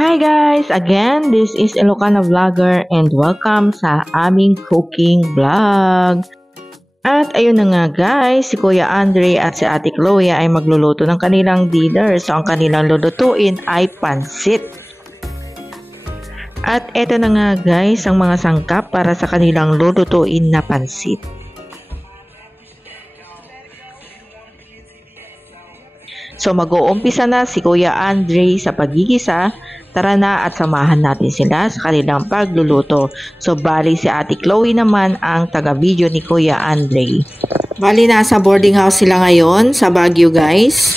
Hi guys! Again, this is Ilocana Vlogger and welcome sa aming cooking vlog. At ayun na nga guys, si Kuya Andre at si Ate Chloe ay magluluto ng kanilang dinner. So ang kanilang lulutuin ay pansit. At eto na nga guys, ang mga sangkap para sa kanilang lulutuin na pansit. So mag-uumpisa na si Kuya Andre sa pagigisa. Tara na at samahan natin sila sa kanilang pagluluto. So bali si Ate Chloe naman ang taga-video ni Kuya Andre. Bali nasa boarding house sila ngayon sa Baguio guys.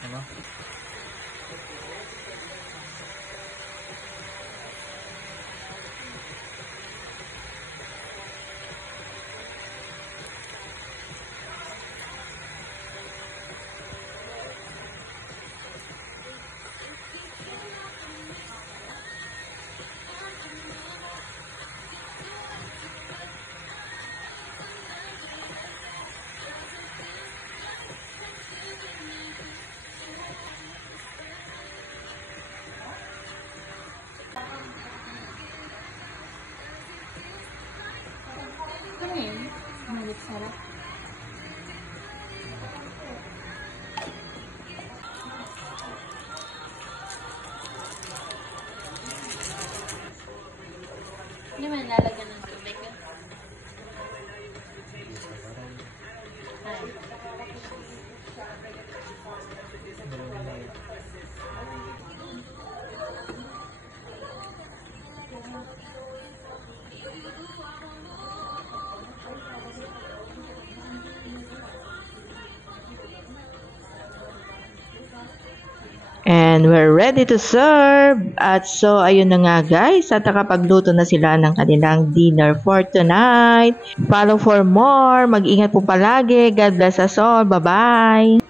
Ano? Sarap. Hindi man lalagyan ng tubig. And we're ready to serve. At so, ayun na nga guys. At nakapagluto na sila ng kanilang dinner for tonight. Follow for more. Mag-ingat po palagi. God bless us all. Bye-bye.